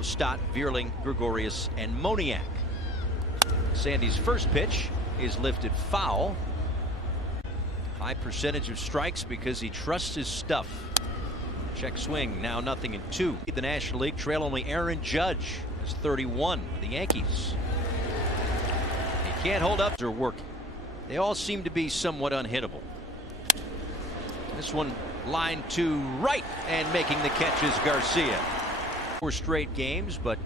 Stott, Vierling, Gregorius, and Moniak. Sandy's first pitch is lifted foul. High percentage of strikes because he trusts his stuff. Check swing, now 0-2. The National League trail only Aaron Judge is 31 for the Yankees. He can't hold up. They're working. They all seem to be somewhat unhittable. This one line to right, and making the catch is Garcia. 4 straight games, but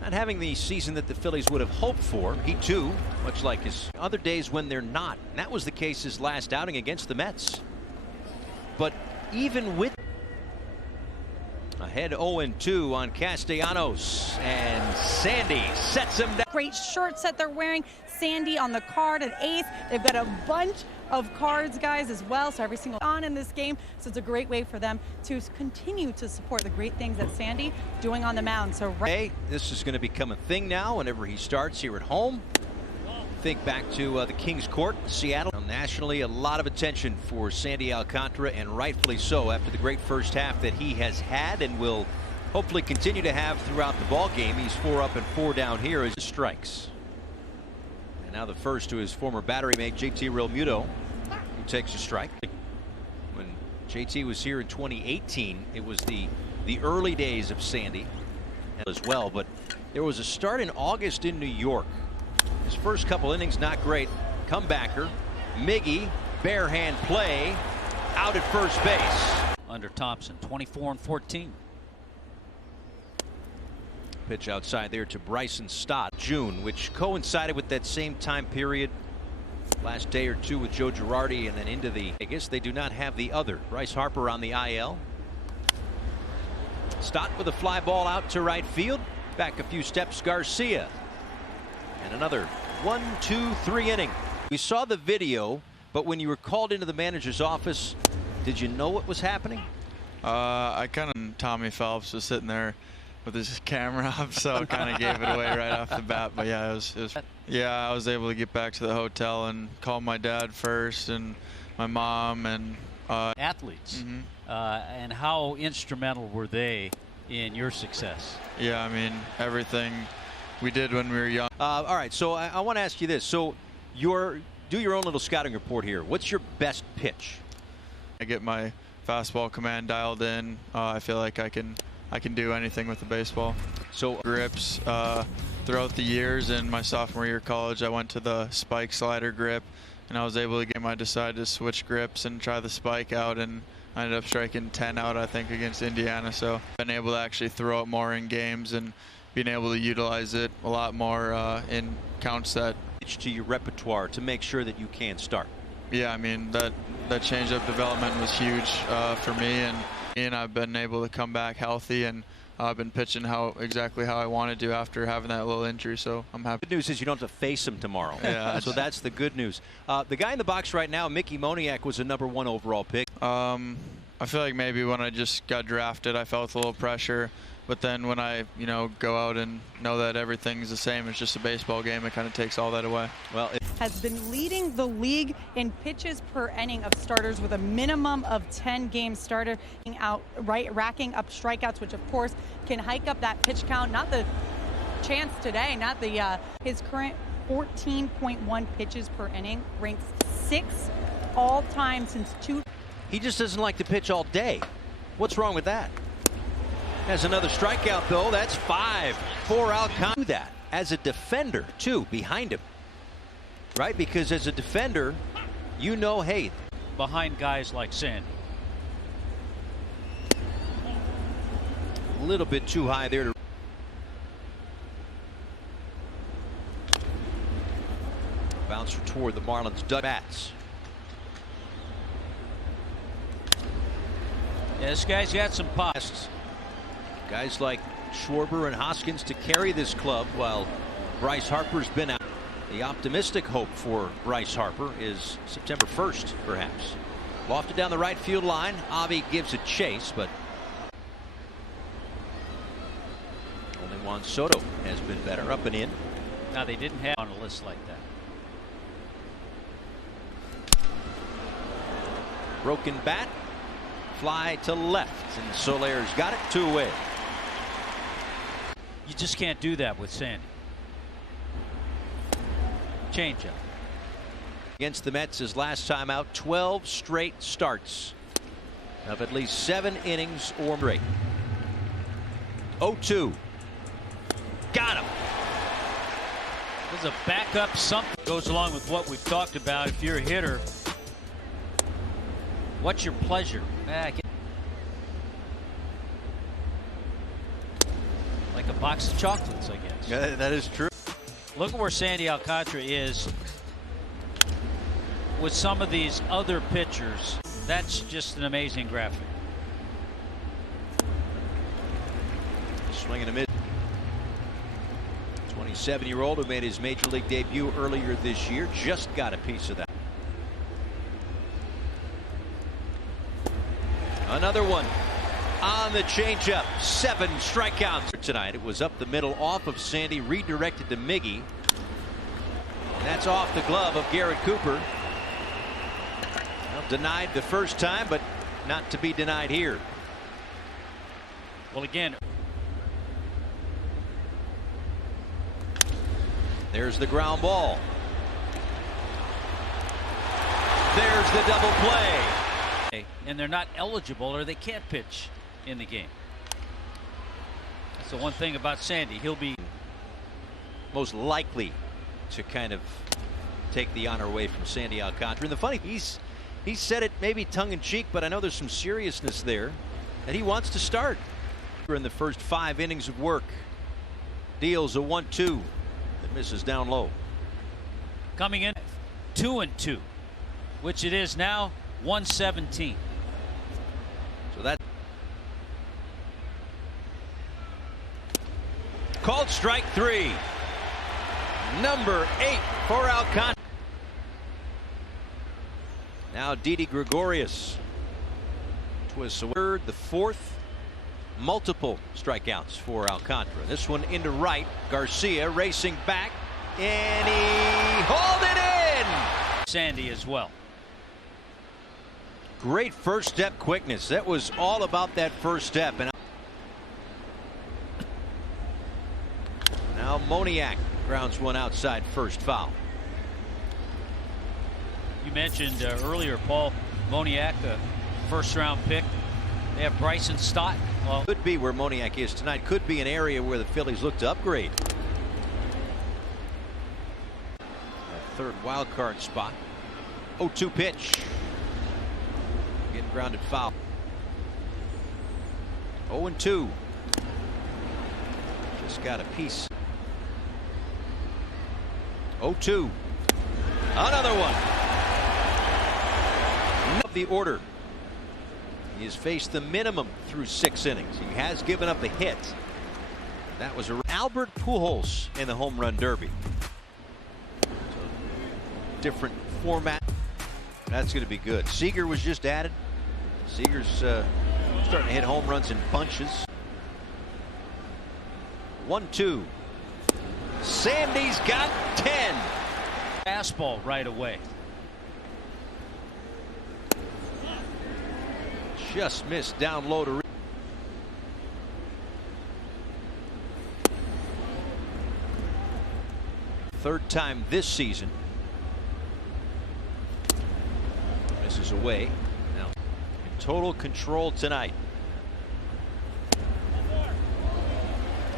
not having the season that the Phillies would have hoped for. He too, much like his other days when they're not. And that was the case his last outing against the Mets. But even with ahead 0-2 on Castellanos, and Sandy sets him down. Great shirts that they're wearing. Sandy on the card at ace. They've got a bunch of cards, guys, as well. So every single on in this game. So it's a great way for them to continue to support the great things that Sandy doing on the mound. So hey, this is going to become a thing now whenever he starts here at home. Think back to the Kings Court, Seattle. Nationally, a lot of attention for Sandy Alcantara, and rightfully so after the great first half that he has had and will hopefully continue to have throughout the ball game. He's 4 up and 4 down here as strikes. And now the first to his former battery mate, JT Realmuto, who takes a strike. When JT was here in 2018, it was the early days of Sandy as well, but there was a start in August in New York. His first couple innings not great. Comebacker, Miggy, bare hand play, out at first base. Under Thompson, 24-14. Pitch outside there to Bryson Stott. June, which coincided with that same time period last day or two with Joe Girardi, and then into the, I guess they do not have the other. Bryce Harper on the IL. Stott with a fly ball out to right field. Back a few steps, Garcia. And another 1, 2, 3 inning. We saw the video, but when you were called into the manager's office, did you know what was happening? Tommy Phelps was sitting there with his camera up, so I kind of gave it away right off the bat. But yeah, I was able to get back to the hotel and call my dad first and my mom and athletes. And how instrumental were they in your success? Yeah, I mean, everything we did when we were young. All right, so I want to ask you this. So do your own little scouting report here. What's your best pitch? I get my fastball command dialed in. I feel like I can do anything with the baseball. So grips throughout the years. In my sophomore year of college, I went to the spike slider grip, and I was able to get my decide to switch grips and try the spike out, and I ended up striking 10 out, I think, against Indiana. So I've been able to actually throw it more in games and being able to utilize it a lot more in counts that to your repertoire to make sure that you can start. Yeah, I mean, that changeup development was huge for me, and I've been able to come back healthy, and I've been pitching exactly how I wanted to after having that little injury, so I'm happy. Good news is you don't have to face him tomorrow. Yeah, so that's the good news. The guy in the box right now, Mickey Moniak, was a #1 overall pick. I feel like maybe when I just got drafted, I felt a little pressure. But then when I, go out and know that everything's the same, it's just a baseball game, it kind of takes all that away. Well, has been leading the league in pitches per inning of starters with a minimum of 10 games starter, racking up strikeouts, which of course can hike up that pitch count. Not the chance today, not the his current 14.1 pitches per inning, ranks 6th all time since 2. He just doesn't like to pitch all day. What's wrong with that? Has another strikeout, though. That's 5 for Alcantara. Do that as a defender, too, behind him. Right? Because as a defender, hey. Behind guys like Sandy. A little bit too high there to bouncer toward the Marlins' bats. Yeah, this guy's got some posts. Guys like Schwarber and Hoskins to carry this club while Bryce Harper's been out. The optimistic hope for Bryce Harper is September 1st, perhaps. Lofted down the right field line. Avi gives a chase, but only Juan Soto has been better. Up and in. Now, they didn't have on a list like that. Broken bat. Fly to left, and Soler's got it 2 away. You just can't do that with Sandy. Changeup. Against the Mets his last time out, 12 straight starts of at least 7 innings or more. 0-2. Got him. There's a backup, something goes along with what we've talked about. If you're a hitter, what's your pleasure? Like a box of chocolates, I guess. Yeah, that is true. Look at where Sandy Alcantara is with some of these other pitchers. That's just an amazing graphic. Swing and a miss. 27-year-old who made his major league debut earlier this year just got a piece of that. Another one on the changeup. 7 strikeouts tonight. It was up the middle off of Sandy, redirected to Miggy. And that's off the glove of Garrett Cooper. Well, denied the first time, but not to be denied here. Well, again, there's the ground ball. There's the double play. And they're not eligible or they can't pitch in the game. That's the one thing about Sandy. He'll be most likely to kind of take the honor away from Sandy Alcantara. And the funny, he said it maybe tongue-in-cheek, but I know there's some seriousness there that he wants to start. In the first 5 innings of work, deals a 1-2 that misses down low. coming in 2-2, which it is now 117. So that called strike 3. Number 8 for Alcantara. Now Didi Gregorius. Twists away. The 4th. Multiple strikeouts for Alcantara. This one into right. Garcia racing back, and he hauled it in. Sandy as well. Great first step quickness. That was all about that first step. And now Moniak grounds one outside first, foul. You mentioned earlier, Paul, Moniak, a first-round pick. They have Bryson Stott. Well, could be where Moniak is tonight. Could be an area where the Phillies look to upgrade. That third wild card spot. 0-2 pitch. Getting grounded foul. 0-2. Just got a piece. 0-2. Another one. Of the order. He has faced the minimum through 6 innings. He has given up a hit. That was Albert Pujols in the home run derby. So, different format. That's going to be good. Seager was just added. Seager's starting to hit home runs in bunches. 1-2. Sandy's got 10. Fastball right away. Just missed down low to third time this season. Misses away. Now in total control tonight.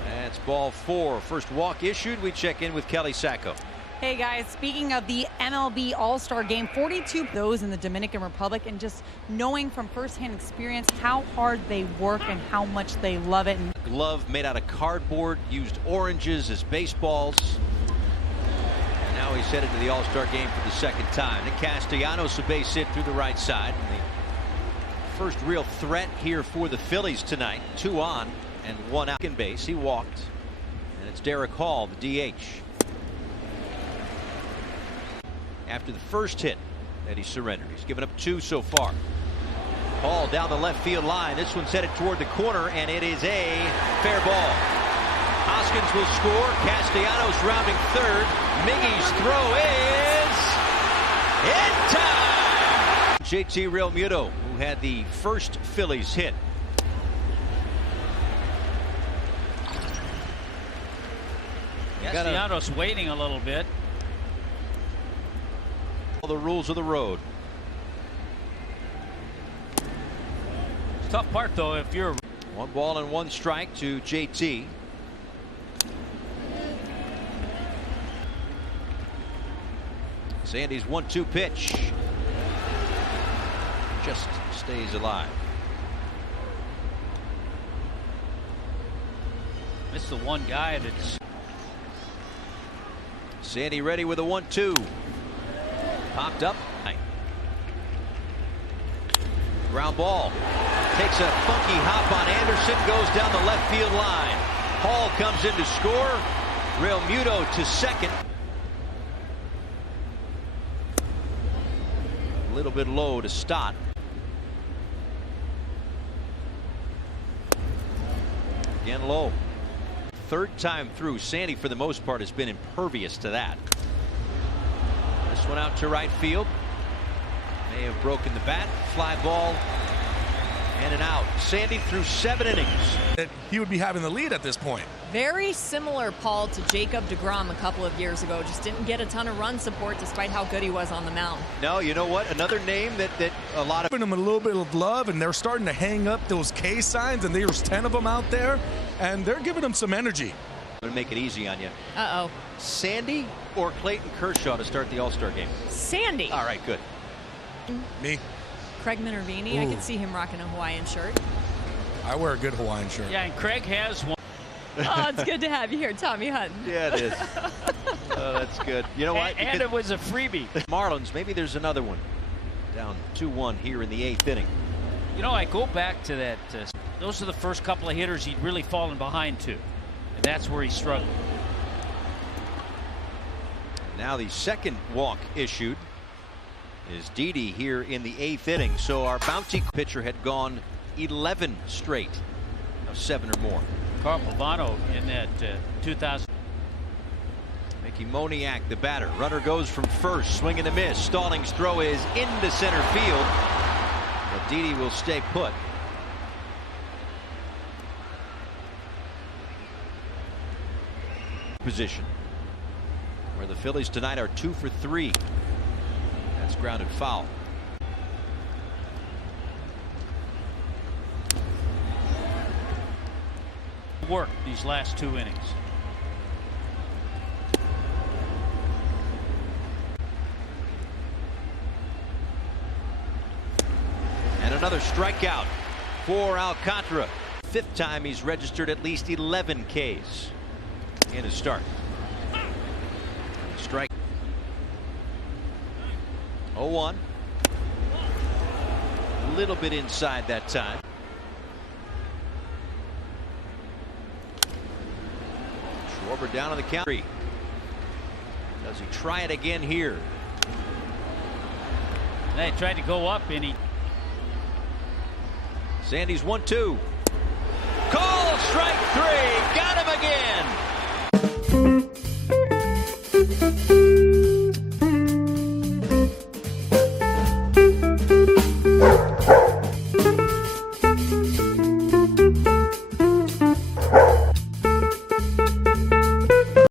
That's ball 4. First walk issued. We check in with Kelly Sacco. Hey guys, speaking of the MLB All-Star Game, 42 those in the Dominican Republic, and just knowing from firsthand experience how hard they work and how much they love it. Glove made out of cardboard, used oranges as baseballs. And now he's headed to the All-Star Game for the 2nd time. Nick Castellanos a base hit through the right side. And the first real threat here for the Phillies tonight. 2 on and 1 out in base. He walked. And it's Derek Hall, the DH. After the first hit that he surrendered. He's given up 2 so far. Hall down the left field line. This one's headed toward the corner, and it is a fair ball. Hoskins will score. Castellanos rounding third. Miggy's throw is in time. JT Realmuto, who had the first Phillies hit. Castellanos waiting a little bit. All the rules of the road. Tough part though if you're 1 ball and 1 strike to JT. Sandy's 1-2 pitch just stays alive. It's the one guy that's Sandy ready with a 1-2. Popped up. Ground ball. Takes a funky hop on Anderson. Goes down the left field line. Hall comes in to score. Real Muto to second. A little bit low to Stott. Again low. Third time through. Sandy for the most part has been impervious to that. This one out to right field. May have broken the bat. Fly ball and an out. Sandy threw 7 innings. He would be having the lead at this point. Very similar, Paul, to Jacob deGrom a couple of years ago. Just didn't get a ton of run support despite how good he was on the mound. No, you know what? Another name that a lot of Giving him a little bit of love, and they're starting to hang up those K signs, and there's 10 of them out there, and they're giving him some energy. I'm going to make it easy on you. Uh-oh. Sandy or Clayton Kershaw to start the All-Star game? Sandy. All right, good. Me? Craig Minervini. I Ooh. could see him rocking a Hawaiian shirt. I wear a good Hawaiian shirt. yeah, and Craig has one. Oh, it's good to have you here, Tommy Hutton. Yeah, it is. Oh, that's good. You know what? And it was a freebie. Marlins, maybe there's another one. Down 2-1 here in the 8th inning. You know, I go back to that. Those are the first couple of hitters he'd really fallen behind to. And that's where he struggled. Now the second walk issued is Didi here in the 8th inning. So our bounty pitcher had gone 11 straight of 7 or more. Carl Pavano in that 2000. Mickey Moniak, the batter. Runner goes from first, swing and a miss. Stallings' throw is into center field, but Didi will stay put. Position where the Phillies tonight are 2 for 3. That's grounded foul. Work these last 2 innings. And another strikeout for Alcantara. 5th time he's registered at least 11 Ks in his start. Strike. 0-1. A little bit inside that time. Schwarber down on the count. Does he try it again here? They tried to go up and he. Sandy's 1-2. Call strike 3. Got him again.